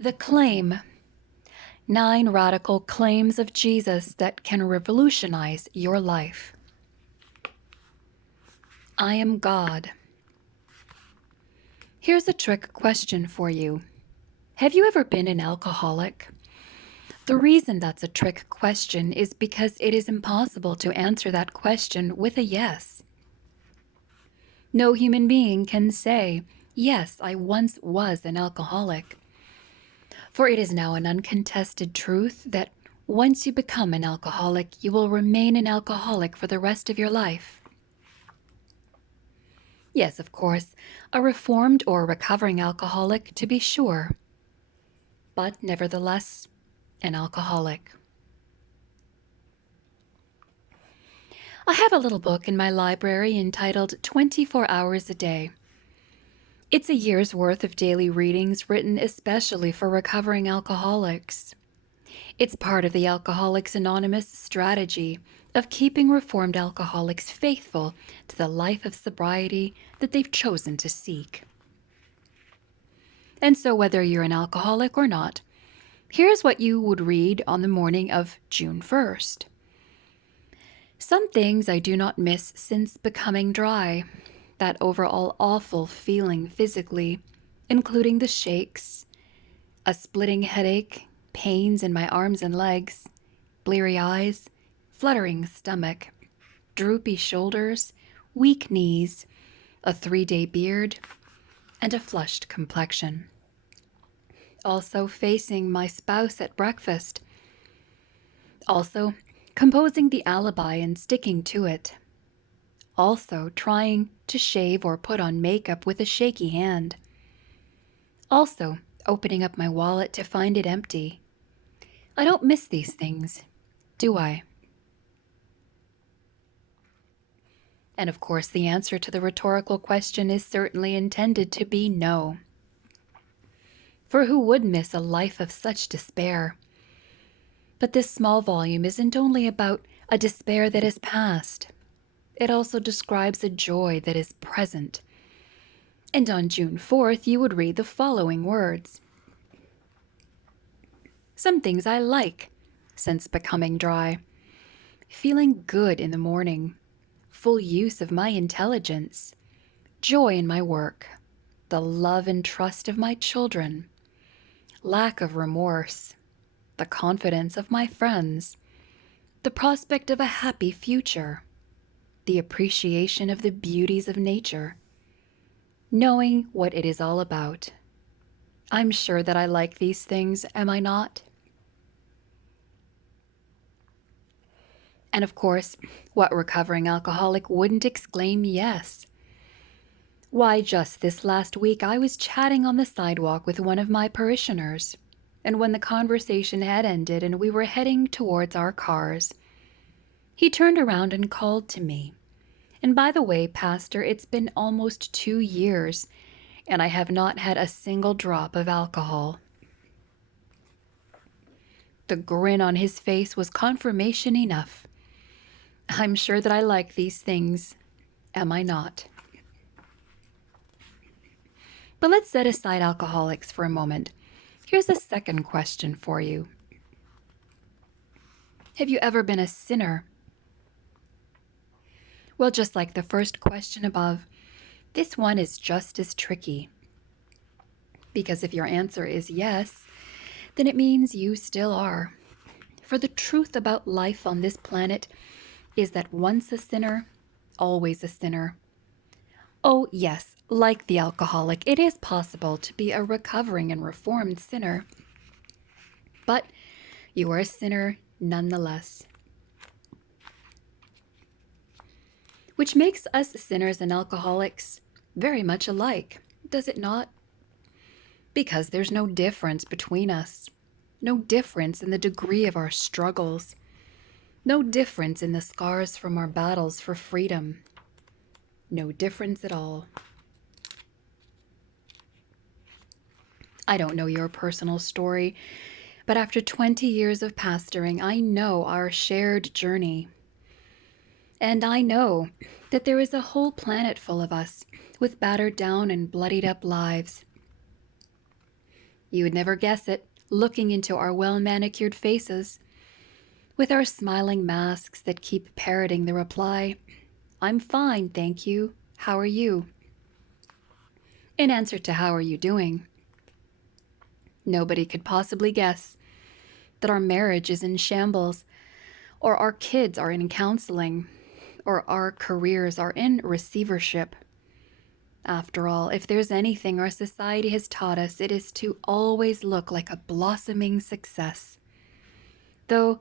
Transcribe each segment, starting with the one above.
The claim. 9 radical claims of Jesus that can revolutionize your life. I am God. Here's a trick question for you. Have you ever been an alcoholic? The reason that's a trick question is because it is impossible to answer that question with a yes. No human being can say, yes, I once was an alcoholic. For it is now an uncontested truth that once you become an alcoholic, you will remain an alcoholic for the rest of your life. Yes, of course, a reformed or recovering alcoholic to be sure, but nevertheless, an alcoholic. I have a little book in my library entitled 24 Hours a Day. It's a year's worth of daily readings written especially for recovering alcoholics. It's part of the Alcoholics Anonymous strategy of keeping reformed alcoholics faithful to the life of sobriety that they've chosen to seek. And so whether you're an alcoholic or not, here's what you would read on the morning of June 1st. Some things I do not miss since becoming dry. That overall awful feeling physically, including the shakes, a splitting headache, pains in my arms and legs, bleary eyes, fluttering stomach, droopy shoulders, weak knees, a 3-day beard, and a flushed complexion. Also facing my spouse at breakfast. Also composing the alibi and sticking to it. Also trying to shave or put on makeup with a shaky hand. Also opening up my wallet to find it empty. I don't miss these things, do I? And of course, the answer to the rhetorical question is certainly intended to be no. For who would miss a life of such despair? But this small volume isn't only about a despair that is past. It also describes a joy that is present. And on June 4th, you would read the following words. Some things I like since becoming dry. Feeling good in the morning. Full use of my intelligence. Joy in my work. The love and trust of my children. Lack of remorse. The confidence of my friends, the prospect of a happy future, the appreciation of the beauties of nature, knowing what it is all about. I'm sure that I like these things, am I not? And of course, what recovering alcoholic wouldn't exclaim yes? Why, just this last week I was chatting on the sidewalk with one of my parishioners. And when the conversation had ended and we were heading towards our cars, he turned around and called to me. And by the way, Pastor, it's been almost 2 years, and I have not had a single drop of alcohol. The grin on his face was confirmation enough. I'm sure that I like these things, am I not? But let's set aside alcoholics for a moment. Here's a second question for you. Have you ever been a sinner? Well, just like the first question above, this one is just as tricky. Because if your answer is yes, then it means you still are. For the truth about life on this planet is that once a sinner, always a sinner. Oh, yes, like the alcoholic, it is possible to be a recovering and reformed sinner. But you are a sinner nonetheless. Which makes us sinners and alcoholics very much alike, does it not? Because there's no difference between us. No difference in the degree of our struggles. No difference in the scars from our battles for freedom. No difference at all. I don't know your personal story, but after 20 years of pastoring, I know our shared journey. And I know that there is a whole planet full of us with battered down and bloodied up lives. You would never guess it, looking into our well-manicured faces, with our smiling masks that keep parroting the reply, "I'm fine, thank you. How are you?" In answer to "How are you doing?" Nobody could possibly guess that our marriage is in shambles, or our kids are in counseling, or our careers are in receivership. After all, if there's anything our society has taught us, it is to always look like a blossoming success. Though,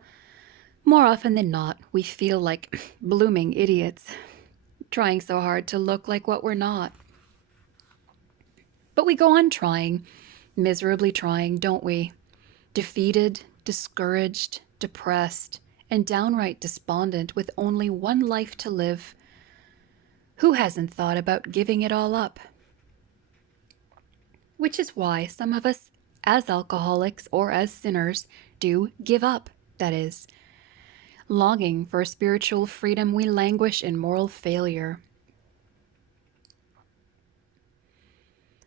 more often than not, we feel like blooming idiots, trying so hard to look like what we're not. But we go on trying, miserably trying, don't we? Defeated, discouraged, depressed, and downright despondent with only one life to live. Who hasn't thought about giving it all up? Which is why some of us, as alcoholics or as sinners, do give up, that is. Longing for spiritual freedom, we languish in moral failure.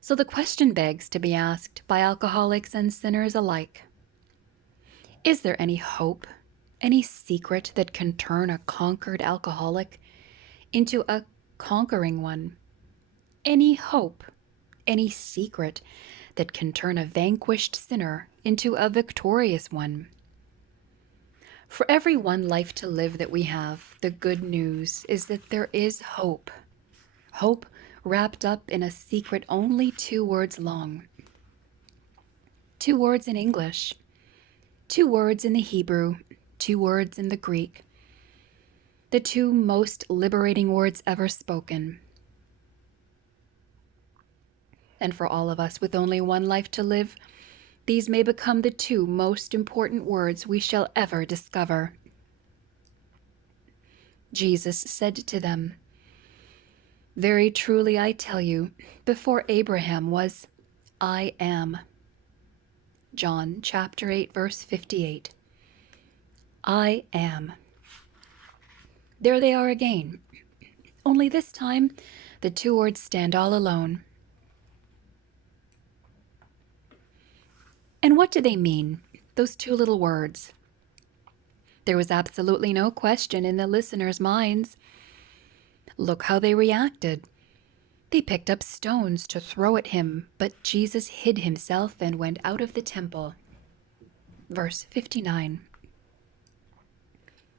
So the question begs to be asked by alcoholics and sinners alike. Is there any hope, any secret that can turn a conquered alcoholic into a conquering one? Any hope, any secret that can turn a vanquished sinner into a victorious one? For every one life to live that we have, the good news is that there is hope. Hope wrapped up in a secret only 2 words long. 2 words in English, 2 words in the Hebrew, 2 words in the Greek. The 2 most liberating words ever spoken. And for all of us with only one life to live, these may become the 2 most important words we shall ever discover. Jesus said to them, "Very truly I tell you, before Abraham was, I am." John chapter 8, verse 58. I am. There they are again. Only this time, the 2 words stand all alone. And what do they mean, those 2 little words? There was absolutely no question in the listeners' minds. Look how they reacted. They picked up stones to throw at him, but Jesus hid himself and went out of the temple. Verse 59.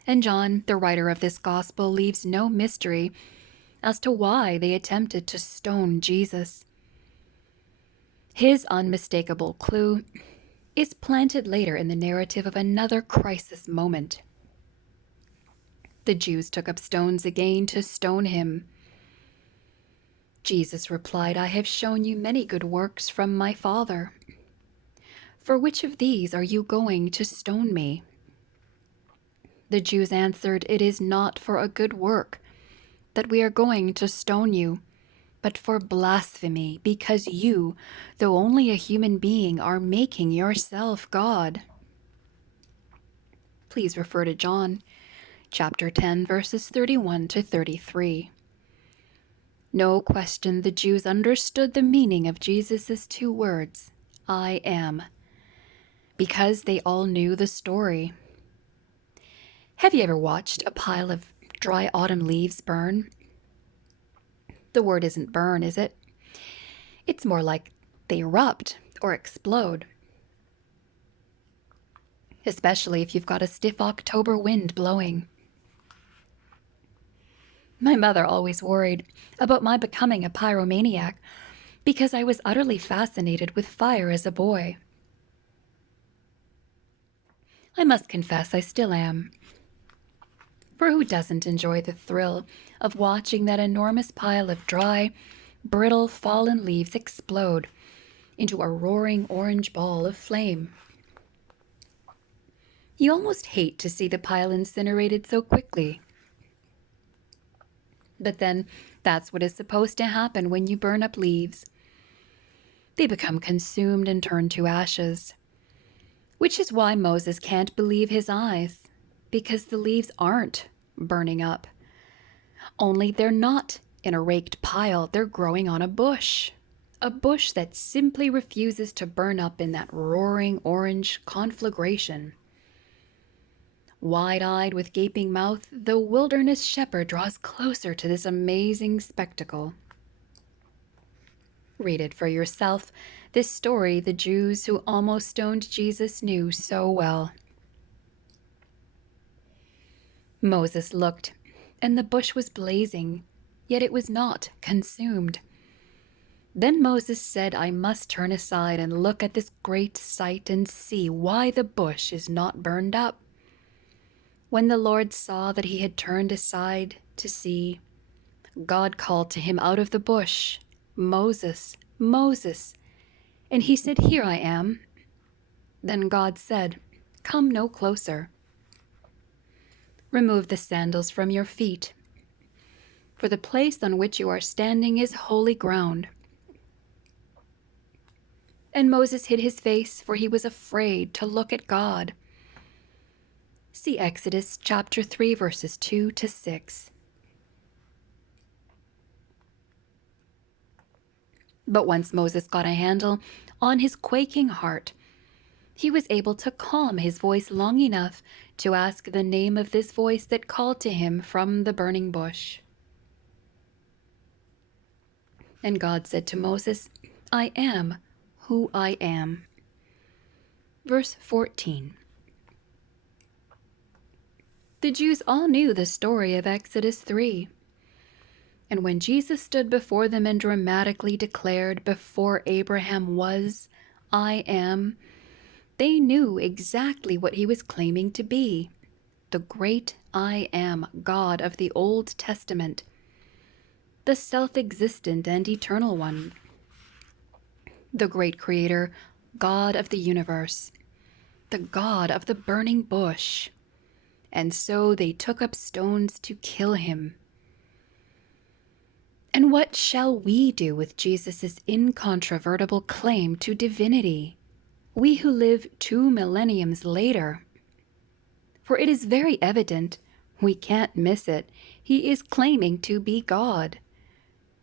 And John, the writer of this gospel, leaves no mystery as to why they attempted to stone Jesus. His unmistakable clue is planted later in the narrative of another crisis moment. The Jews took up stones again to stone him. Jesus replied, "I have shown you many good works from my Father. For which of these are you going to stone me?" The Jews answered, "It is not for a good work that we are going to stone you, but for blasphemy, because you, though only a human being, are making yourself God." Please refer to John chapter 10, verses 31 to 33. No question, the Jews understood the meaning of Jesus' 2 words, I am, because they all knew the story. Have you ever watched a pile of dry autumn leaves burn? The word isn't burn, is it? It's more like they erupt or explode. Especially if you've got a stiff October wind blowing. My mother always worried about my becoming a pyromaniac because I was utterly fascinated with fire as a boy. I must confess I still am. For who doesn't enjoy the thrill of watching that enormous pile of dry, brittle, fallen leaves explode into a roaring orange ball of flame? You almost hate to see the pile incinerated so quickly. But then, that's what is supposed to happen when you burn up leaves. They become consumed and turn to ashes. Which is why Moses can't believe his eyes, because the leaves aren't burning up. Only they're not in a raked pile, they're growing on a bush, A bush that simply refuses to burn up in that roaring orange conflagration. Wide-eyed with gaping mouth, the wilderness shepherd draws closer to this amazing spectacle. Read it for yourself. This story the Jews who almost stoned Jesus knew so well. Moses looked, and the bush was blazing, yet it was not consumed. Then Moses said, I must turn aside and look at this great sight and see why the bush is not burned up. When the Lord saw that he had turned aside to see, God called to him out of the bush, Moses, Moses. And he said, Here I am. Then God said, Come no closer. Remove the sandals from your feet, for the place on which you are standing is holy ground. And Moses hid his face, for he was afraid to look at God. See Exodus chapter 3, verses 2 to 6. But once Moses got a handle on his quaking heart, he was able to calm his voice long enough to ask the name of this voice that called to him from the burning bush. And God said to Moses, I am who I am. Verse 14. The Jews all knew the story of Exodus 3. And when Jesus stood before them and dramatically declared, Before Abraham was, I am, they knew exactly what he was claiming to be, the great I am God of the Old Testament, the self-existent and eternal one, the great creator, God of the universe, the God of the burning bush. And so they took up stones to kill him. And what shall we do with Jesus' incontrovertible claim to divinity, we who live 2 millenniums later? For it is very evident, we can't miss it, he is claiming to be God.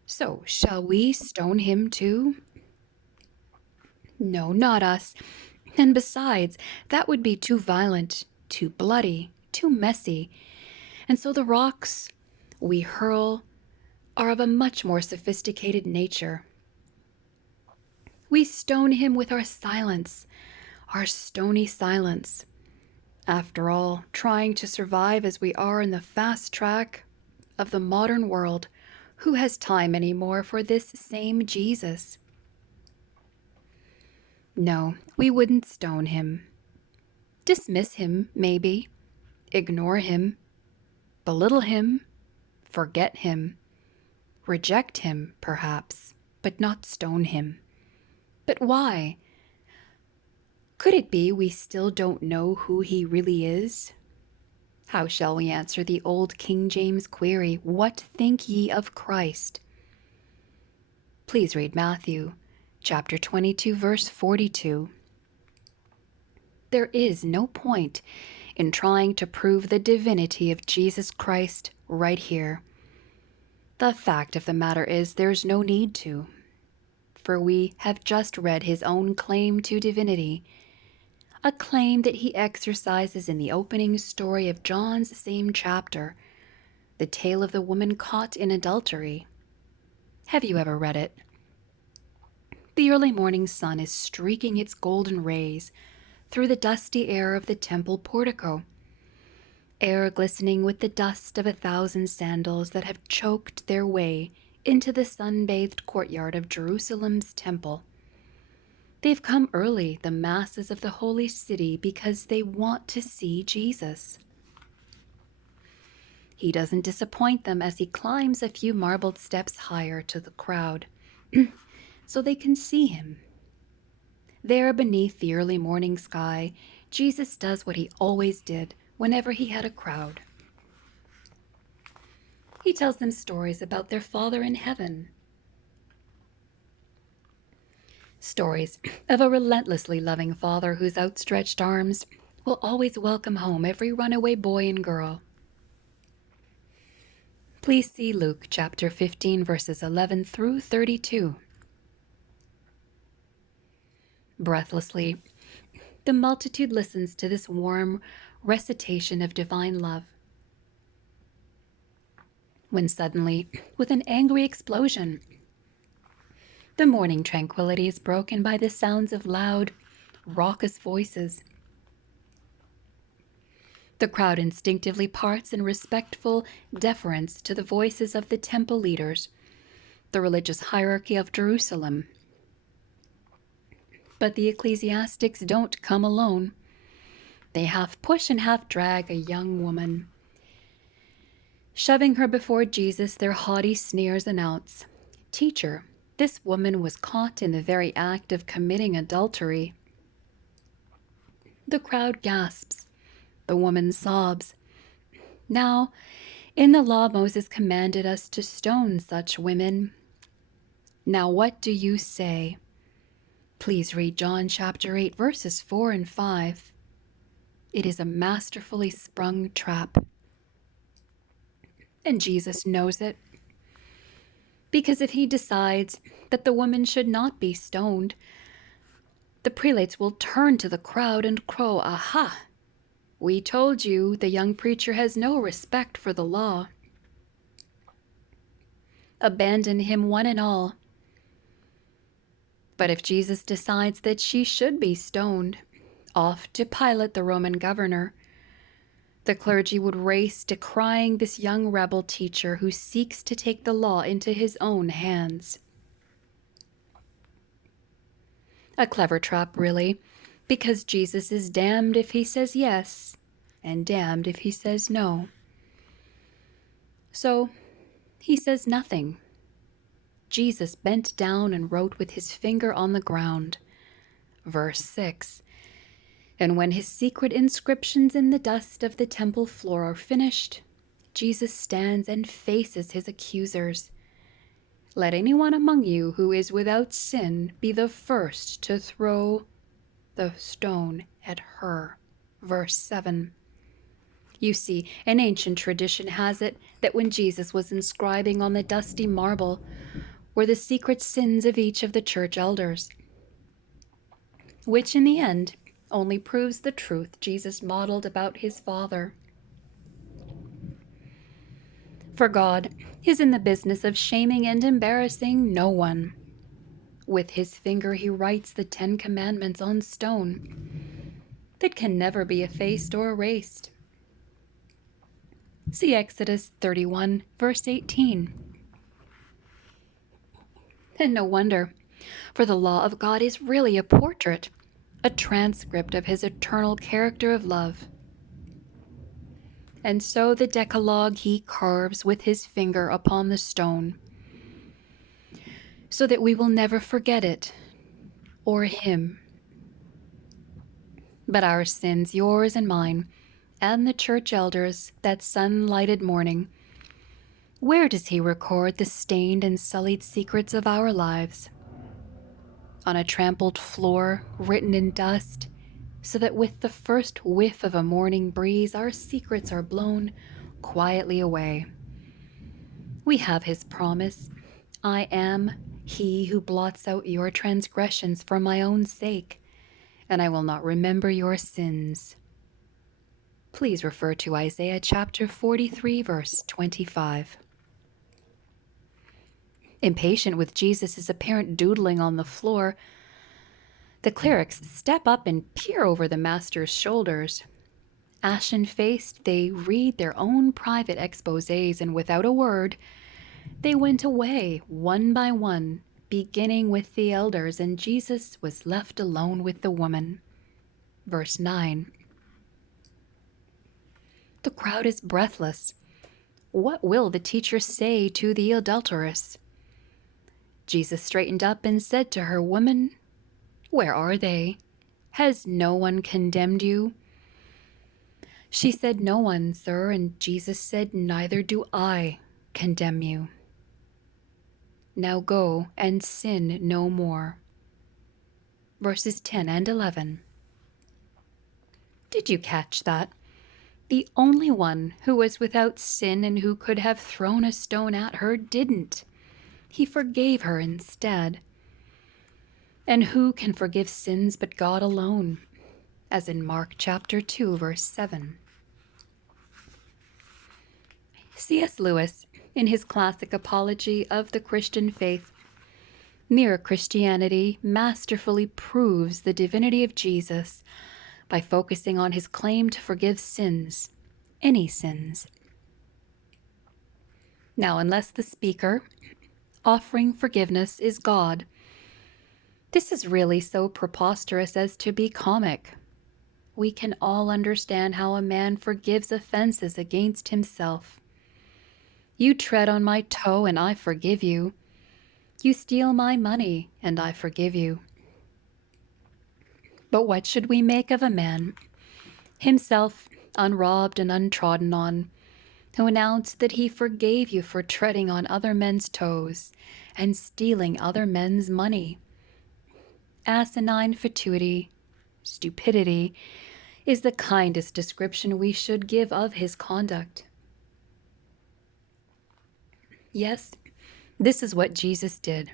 So shall we stone him too? No, not us. And besides, that would be too violent, too bloody, too messy. And so the rocks we hurl are of a much more sophisticated nature. We stone him with our silence, our stony silence. After all, trying to survive as we are in the fast track of the modern world, who has time anymore for this same Jesus? No, we wouldn't stone him. Dismiss him, maybe. Ignore him. Belittle him. Forget him. Reject him, perhaps, but not stone him. But why? Could it be we still don't know who he really is? How shall we answer the old King James query, What think ye of Christ? Please read Matthew, chapter 22, verse 42. There is no point in trying to prove the divinity of Jesus Christ right here. The fact of the matter is there's no need to, for we have just read his own claim to divinity, a claim that he exercises in the opening story of John's same chapter, the tale of the woman caught in adultery. Have you ever read it? The early morning sun is streaking its golden rays through the dusty air of the temple portico, air glistening with the dust of 1,000 sandals that have choked their way into the sun-bathed courtyard of Jerusalem's temple. They've come early, the masses of the holy city, because they want to see Jesus. He doesn't disappoint them as he climbs a few marbled steps higher to the crowd, so they can see him. There beneath the early morning sky, Jesus does what he always did whenever he had a crowd. He tells them stories about their Father in heaven. Stories of a relentlessly loving Father whose outstretched arms will always welcome home every runaway boy and girl. Please see Luke chapter 15, verses 11 through 32. Breathlessly, the multitude listens to this warm recitation of divine love. When suddenly, with an angry explosion, the morning tranquility is broken by the sounds of loud, raucous voices. The crowd instinctively parts in respectful deference to the voices of the temple leaders, the religious hierarchy of Jerusalem. But the ecclesiastics don't come alone. They half push and half drag a young woman. Shoving her before Jesus, their haughty sneers announce, "Teacher, this woman was caught in the very act of committing adultery." The crowd gasps. The woman sobs. Now, in the law, Moses commanded us to stone such women. Now, what do you say? Please read John chapter 8, verses 4 and 5. It is a masterfully sprung trap. And Jesus knows it. Because if he decides that the woman should not be stoned, the prelates will turn to the crowd and crow, "Aha! We told you the young preacher has no respect for the law. Abandon him one and all." But if Jesus decides that she should be stoned, off to Pilate, the Roman governor, the clergy would race decrying this young rebel teacher who seeks to take the law into his own hands. A clever trap, really, because Jesus is damned if he says yes, and damned if he says no. So he says nothing. Jesus bent down and wrote with his finger on the ground. Verse 6. And when his secret inscriptions in the dust of the temple floor are finished, Jesus stands and faces his accusers. "Let anyone among you who is without sin be the first to throw the stone at her." Verse 7. You see, an ancient tradition has it that when Jesus was inscribing on the dusty marble were the secret sins of each of the church elders, which in the end only proves the truth Jesus modeled about his Father. For God is in the business of shaming and embarrassing no one. With his finger he writes the 10 Commandments on stone that can never be effaced or erased. See Exodus 31, verse 18. And no wonder, for the law of God is really a portrait, a transcript of his eternal character of love. And so the Decalogue he carves with his finger upon the stone, so that we will never forget it, or him. But our sins, yours and mine, and the church elders, that sun-lighted morning, where does he record the stained and sullied secrets of our lives? On a trampled floor, written in dust, so that with the first whiff of a morning breeze our secrets are blown quietly away. We have his promise, "I am he who blots out your transgressions for my own sake, and I will not remember your sins." Please refer to Isaiah chapter 43, verse 25. Impatient with Jesus' apparent doodling on the floor, the clerics step up and peer over the master's shoulders. Ashen-faced, they read their own private exposés, and without a word, they went away one by one, beginning with the elders, and Jesus was left alone with the woman. Verse 9. The crowd is breathless. What will the teacher say to the adulteress? Jesus straightened up and said to her, "Woman, where are they? Has no one condemned you?" She said, "No one, sir," and Jesus said, "Neither do I condemn you. Now go and sin no more." Verses 10 and 11. Did you catch that? The only one who was without sin and who could have thrown a stone at her didn't. He forgave her instead. And who can forgive sins but God alone? As in Mark chapter 2, verse 7. C.S. Lewis, in his classic apology of the Christian faith, Mere Christianity masterfully proves the divinity of Jesus by focusing on his claim to forgive sins, any sins. Now, unless the speaker offering forgiveness is God, this is really so preposterous as to be comic. We can all understand how a man forgives offenses against himself. You tread on my toe and I forgive you. You steal my money and I forgive you. But what should we make of a man, himself unrobbed and untrodden on, who announced that he forgave you for treading on other men's toes and stealing other men's money? Asinine fatuity, stupidity, is the kindest description we should give of his conduct. Yes, this is what Jesus did.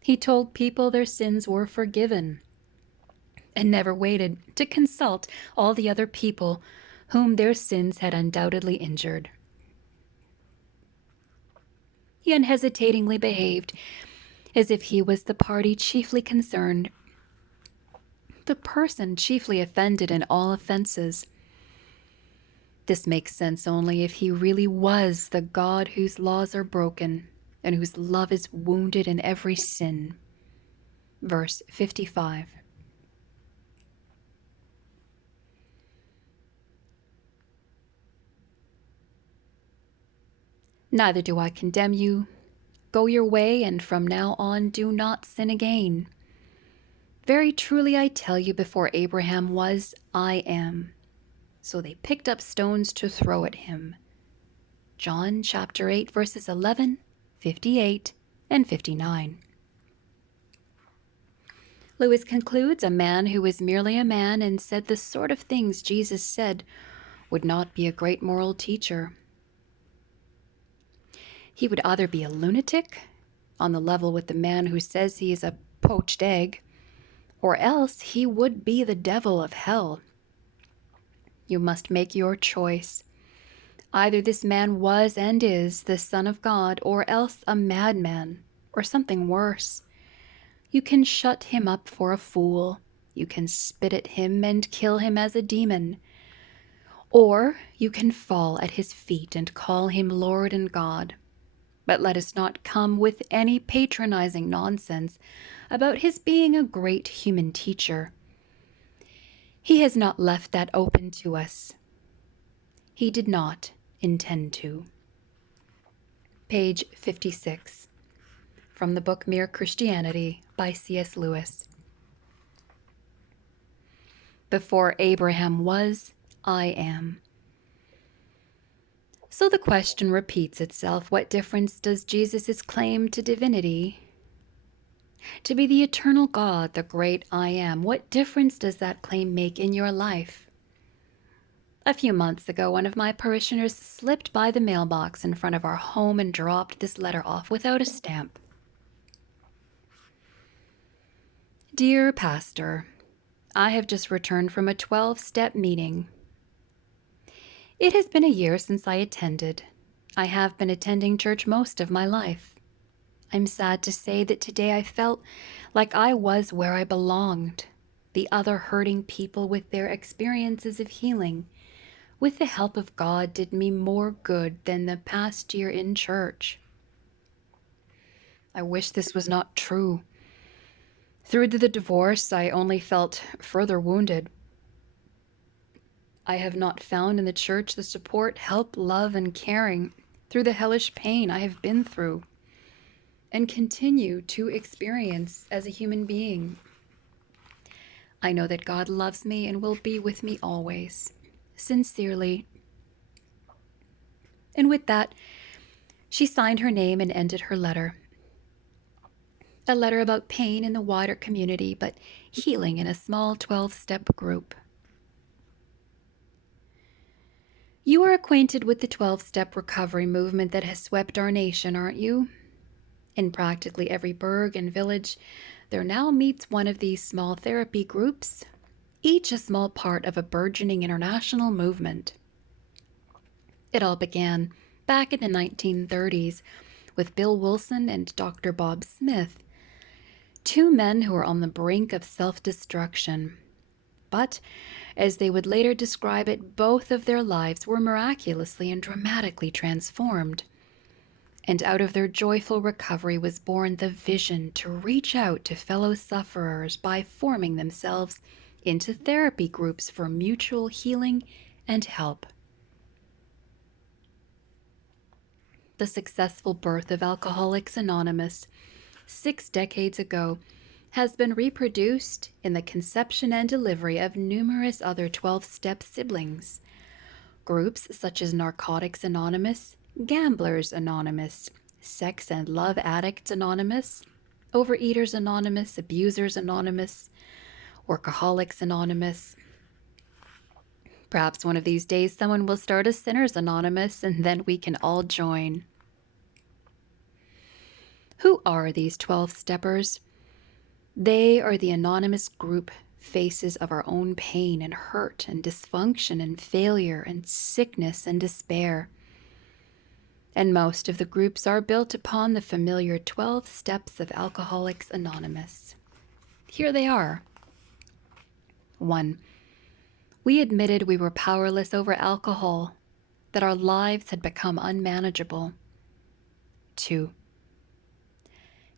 He told people their sins were forgiven and never waited to consult all the other people whom their sins had undoubtedly injured. He unhesitatingly behaved as if he was the party chiefly concerned, the person chiefly offended in all offenses. This makes sense only if he really was the God whose laws are broken and whose love is wounded in every sin. Verse 55. Neither do I condemn you. Go your way, and from now on do not sin again. Very truly I tell you, before Abraham was, I am. So they picked up stones to throw at him. John chapter 8, verses 11, 58, and 59. Lewis concludes a man who was merely a man and said the sort of things Jesus said would not be a great moral teacher. He would either be a lunatic, on the level with the man who says he is a poached egg, or else he would be the devil of hell. You must make your choice. Either this man was and is the Son of God, or else a madman, or something worse. You can shut him up for a fool. You can spit at him and kill him as a demon. Or you can fall at his feet and call him Lord and God. But let us not come with any patronizing nonsense about his being a great human teacher. He has not left that open to us. He did not intend to. Page 56. From the book Mere Christianity by C.S. Lewis. Before Abraham was, I am. So the question repeats itself. What difference does Jesus' claim to divinity, to be the eternal God, the great I am, what difference does that claim make in your life? A few months ago, one of my parishioners slipped by the mailbox in front of our home and dropped this letter off without a stamp. Dear Pastor, I have just returned from a 12-step meeting. It has been a year since I attended. I have been attending church most of my life. I'm sad to say that today I felt like I was where I belonged. The other hurting people with their experiences of healing, with the help of God, did me more good than the past year in church. I wish this was not true. Through the divorce, I only felt further wounded. I have not found in the church the support, help, love, and caring through the hellish pain I have been through and continue to experience as a human being. I know that God loves me and will be with me always. Sincerely. And with that, she signed her name and ended her letter. A letter about pain in the wider community, but healing in a small 12-step group. You are acquainted with the 12-step recovery movement that has swept our nation, aren't you? In practically every burg and village, there now meets one of these small therapy groups, each a small part of a burgeoning international movement. It all began back in the 1930s with Bill Wilson and Dr. Bob Smith, two men who were on the brink of self-destruction. But, as they would later describe it, both of their lives were miraculously and dramatically transformed. And out of their joyful recovery was born the vision to reach out to fellow sufferers by forming themselves into therapy groups for mutual healing and help. The successful birth of Alcoholics Anonymous 6 decades ago has been reproduced in the conception and delivery of numerous other 12-step siblings. Groups such as Narcotics Anonymous, Gamblers Anonymous, Sex and Love Addicts Anonymous, Overeaters Anonymous, Abusers Anonymous, Workaholics Anonymous. Perhaps one of these days someone will start a Sinners Anonymous and then we can all join. Who are these 12-steppers? They are the anonymous group faces of our own pain and hurt and dysfunction and failure and sickness and despair. And most of the groups are built upon the familiar 12 steps of Alcoholics Anonymous. Here they are. 1. We admitted we were powerless over alcohol, that our lives had become unmanageable. 2.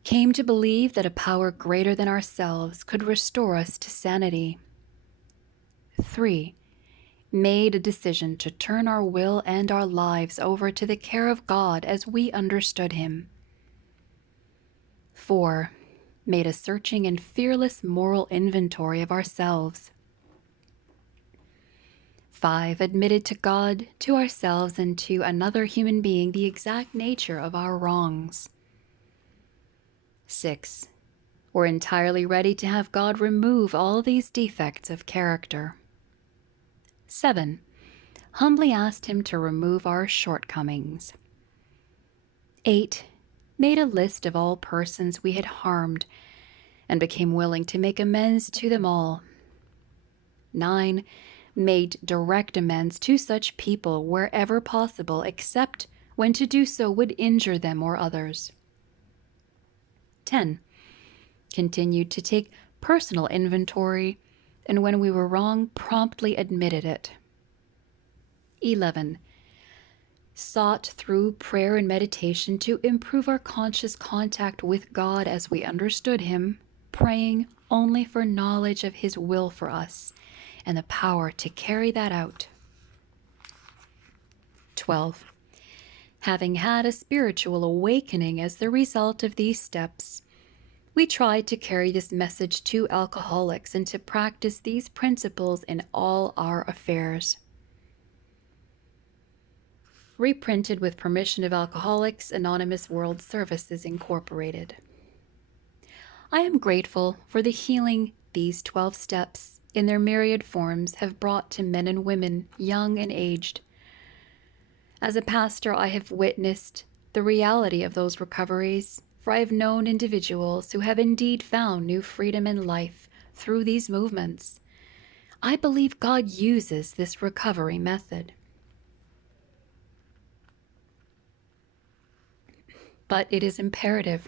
Came to believe that a power greater than ourselves could restore us to sanity. 3. Made a decision to turn our will and our lives over to the care of God as we understood Him. 4. Made a searching and fearless moral inventory of ourselves. 5. Admitted to God, to ourselves, and to another human being the exact nature of our wrongs. 6. We're entirely ready to have God remove all these defects of character. 7. Humbly asked Him to remove our shortcomings. 8. Made a list of all persons we had harmed and became willing to make amends to them all. 9. Made direct amends to such people wherever possible, except when to do so would injure them or others. 10. Continued to take personal inventory, and when we were wrong, promptly admitted it. 11. Sought through prayer and meditation to improve our conscious contact with God as we understood Him, praying only for knowledge of His will for us and the power to carry that out. 12. Having had a spiritual awakening as the result of these steps, we tried to carry this message to alcoholics and to practice these principles in all our affairs. Reprinted with permission of Alcoholics Anonymous World Services, Incorporated. I am grateful for the healing these 12 steps, in their myriad forms, have brought to men and women, young and aged. As a pastor, I have witnessed the reality of those recoveries, for I have known individuals who have indeed found new freedom and life through these movements. I believe God uses this recovery method. But it is imperative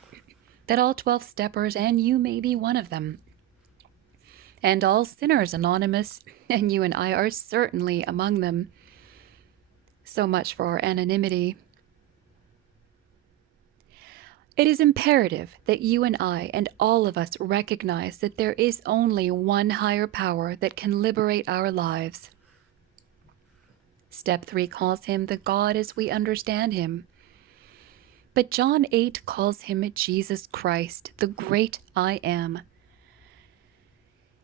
that all 12-steppers, and you may be one of them, and all Sinners Anonymous, and you and I are certainly among them. So much for our anonymity. It is imperative that you and I and all of us recognize that there is only one higher power that can liberate our lives. Step 3 calls Him the God as we understand Him. But John 8 calls Him Jesus Christ, the great I Am.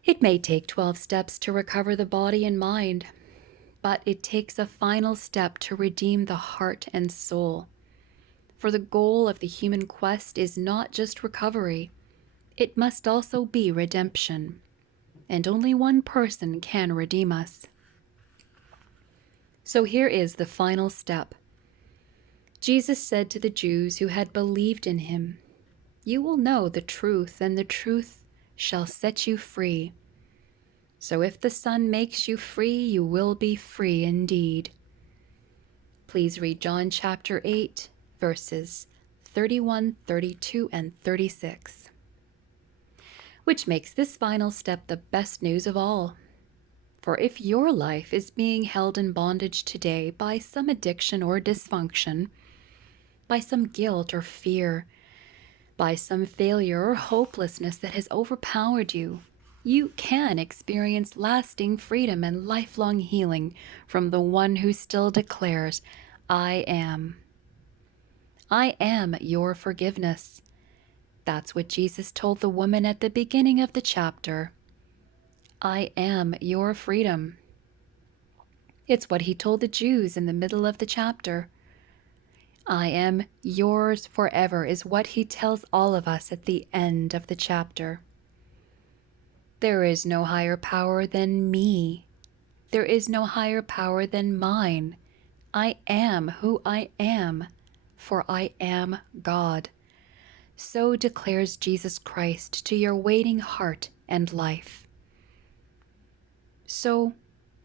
It may take 12 steps to recover the body and mind, but it takes a final step to redeem the heart and soul. For the goal of the human quest is not just recovery, it must also be redemption. And only one person can redeem us. So here is the final step. Jesus said to the Jews who had believed in Him, You will know the truth, and the truth shall set you free. So if the Son makes you free, you will be free indeed. Please read John chapter 8, verses 31, 32, and 36. Which makes this final step the best news of all. For if your life is being held in bondage today by some addiction or dysfunction, by some guilt or fear, by some failure or hopelessness that has overpowered you, you can experience lasting freedom and lifelong healing from the one who still declares, I am. I am your forgiveness. That's what Jesus told the woman at the beginning of the chapter. I am your freedom. It's what he told the Jews in the middle of the chapter. I am yours forever is what he tells all of us at the end of the chapter. There is no higher power than me. There is no higher power than mine. I am who I am, for I am God. So declares Jesus Christ to your waiting heart and life. So,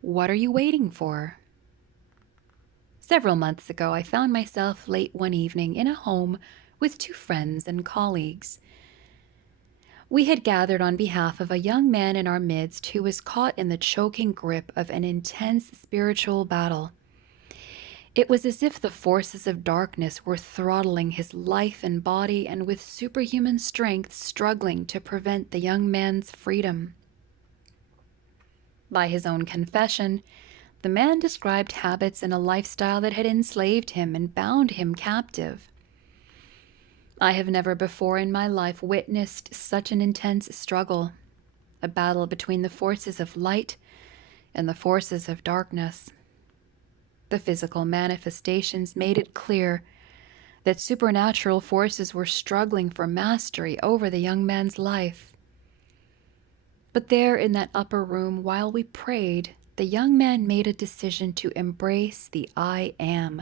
what are you waiting for? Several months ago, I found myself late one evening in a home with two friends and colleagues. We had gathered on behalf of a young man in our midst who was caught in the choking grip of an intense spiritual battle. It was as if the forces of darkness were throttling his life and body and with superhuman strength struggling to prevent the young man's freedom. By his own confession, the man described habits and a lifestyle that had enslaved him and bound him captive. I have never before in my life witnessed such an intense struggle, a battle between the forces of light and the forces of darkness. The physical manifestations made it clear that supernatural forces were struggling for mastery over the young man's life. But there in that upper room, while we prayed, the young man made a decision to embrace the I Am,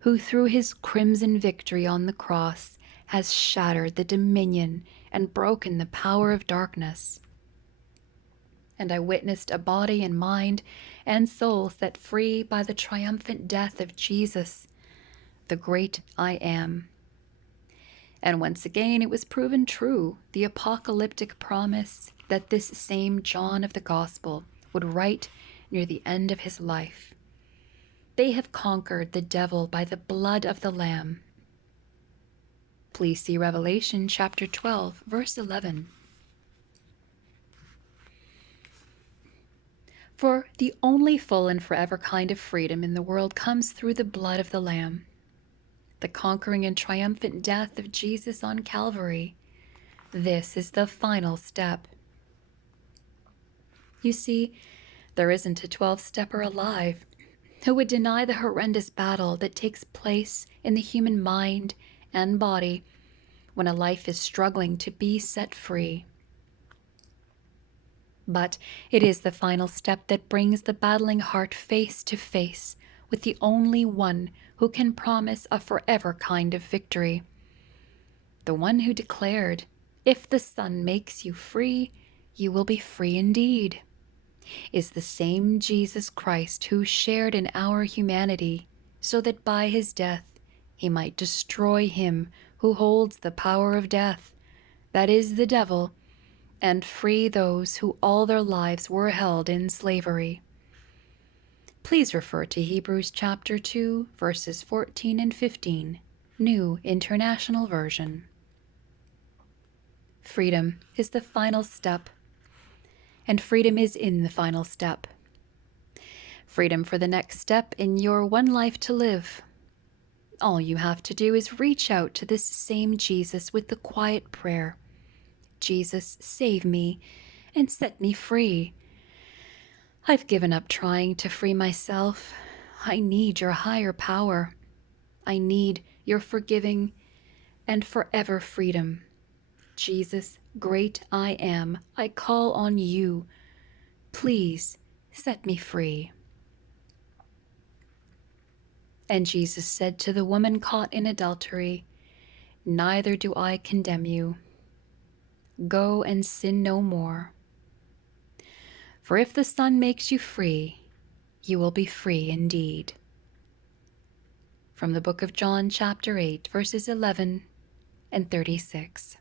who through his crimson victory on the cross has shattered the dominion and broken the power of darkness. And I witnessed a body and mind and soul set free by the triumphant death of Jesus, the great I Am. And once again it was proven true, the apocalyptic promise that this same John of the Gospel would write near the end of his life. They have conquered the devil by the blood of the Lamb. Please see Revelation chapter 12, verse 11. For the only full and forever kind of freedom in the world comes through the blood of the Lamb, the conquering and triumphant death of Jesus on Calvary. This is the final step. You see, there isn't a 12-stepper alive who would deny the horrendous battle that takes place in the human mind and body when a life is struggling to be set free. But it is the final step that brings the battling heart face to face with the only one who can promise a forever kind of victory. The one who declared, "If the Son makes you free, you will be free indeed," is the same Jesus Christ who shared in our humanity, so that by his death he might destroy him who holds the power of death, that is the devil, and free those who all their lives were held in slavery. Please refer to Hebrews chapter 2, verses 14 and 15, New International Version. Freedom is the final step, and freedom is in the final step. Freedom for the next step in your one life to live. All you have to do is reach out to this same Jesus with the quiet prayer, "Jesus, save me and set me free. I've given up trying to free myself. I need your higher power. I need your forgiving and forever freedom. Jesus, great I Am, I call on you. Please set me free." And Jesus said to the woman caught in adultery, neither do I condemn you. Go and sin no more. For if the Son makes you free, you will be free indeed. From the book of John, chapter 8, verses 11 and 36.